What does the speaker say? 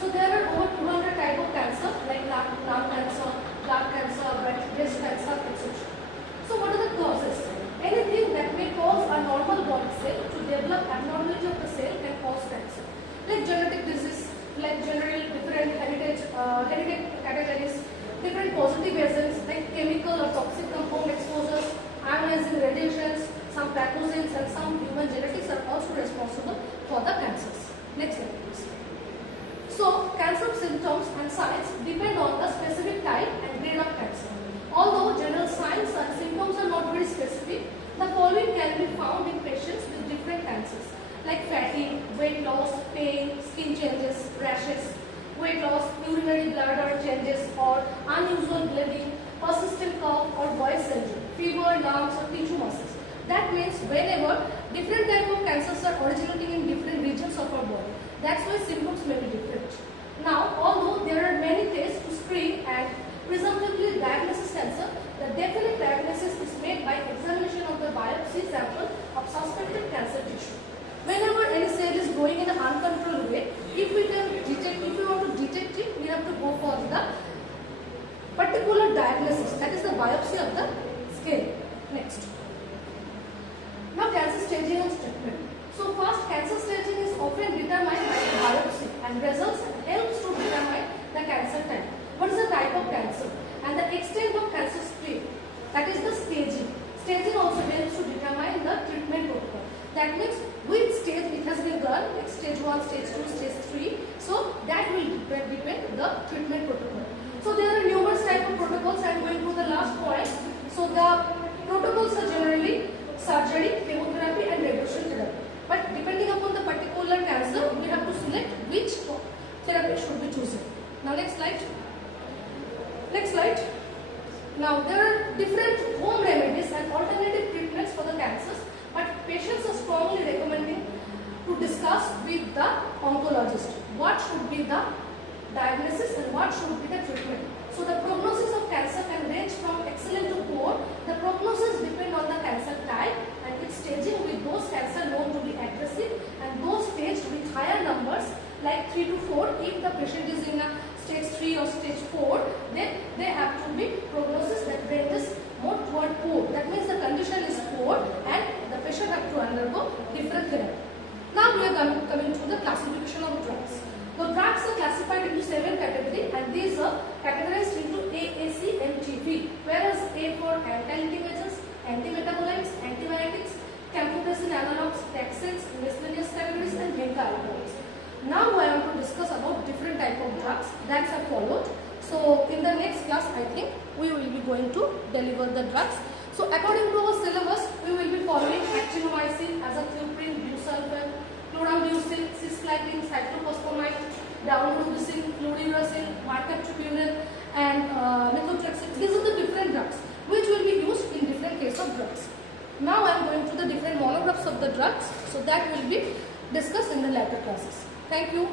So there are over 200 type of cancer like lung cancer, blood cancer, breast cancer, etc. So what are the causes? Anything that may cause a normal body cell to develop abnormality of the cell can cause cancer. Like genetic disease, like general different heritage categories, different positive agents like chemical or toxic compound exposures, ionizing radiations, some pathogens and some human genetics are also responsible for the cancers. Next slide please. So cancer symptoms and signs depend on the specific type and grade of cancer. Although general signs and symptoms are not very specific, the following can be found in patients with different cancers like fatigue, weight loss, pain, skin changes, rashes, weight loss, urinary bladder changes or unusual bleeding, persistent cough or voice syndrome, fever, lumps or tissue muscles. That means whenever different type of cancers are originating in different regions of our body, that's why symptoms may be different. Now, although there are many tests to screen and presumptively diagnose cancer, the definite diagnosis is made by examination of the biopsy sample of suspected cancer tissue. Whenever any cell is growing in an uncontrolled way, if we want to detect it, we have to go for the particular diagnosis, that is the biopsy of the skin. Next. Now cancer staging and treatment. So first, cancer staging is often determined by the biopsy and results helps to determine the cancer type. What is the type of cancer and the extent of cancer spread? That is the staging. Staging also helps to determine the treatment protocol. That means which stage it has been done, like stage 1, stage 2, stage 3. So that will depend the treatment protocol. So there are numerous type of protocols. I am going to the last point. So the protocols are generally surgery, chemotherapy and radiation therapy. But depending upon the particular cancer, we have to select which therapy should be chosen. Now next slide. Next slide. Now there are different home remedies and alternative treatments for the cancers, but patients are strongly recommending to discuss with the oncologist what should be the diagnosis and what should be the treatment. So the prognosis of cancer can range from excellent to poor. The prognosis depend on the cancer type and its staging, with those cancer known to be aggressive and those staged with higher numbers like 3 to 4. If the patient is in a stage 3 or stage 4, then they have to be prognosis that ranges more toward poor. That means the condition is poor and the patient have to undergo different therapy. Now we are coming to the classification of drugs. The drugs are classified into 7 categories and these are categorized into A, C, M, T, V. Whereas A for anti-lytic agents, antimetabolites, antibiotics, camptothecin analogs, taxanes, miscellaneous categories and beta alcohols. Now I want to discuss about different type of drugs that are followed. So in the next class, I think we will be going to deliver the drugs. So according to our syllabus, we will be following actinomycin, azathioprine, busulfan, chlorambucil, cisplatin, cyclophosphamide, daunorubicin, fluorouracil, marcatriptyline and methotrexate. These are the different drugs which will be used in different case of drugs. Now I am going to the different monographs of the drugs. So that will be discussed in the later classes. Thank you.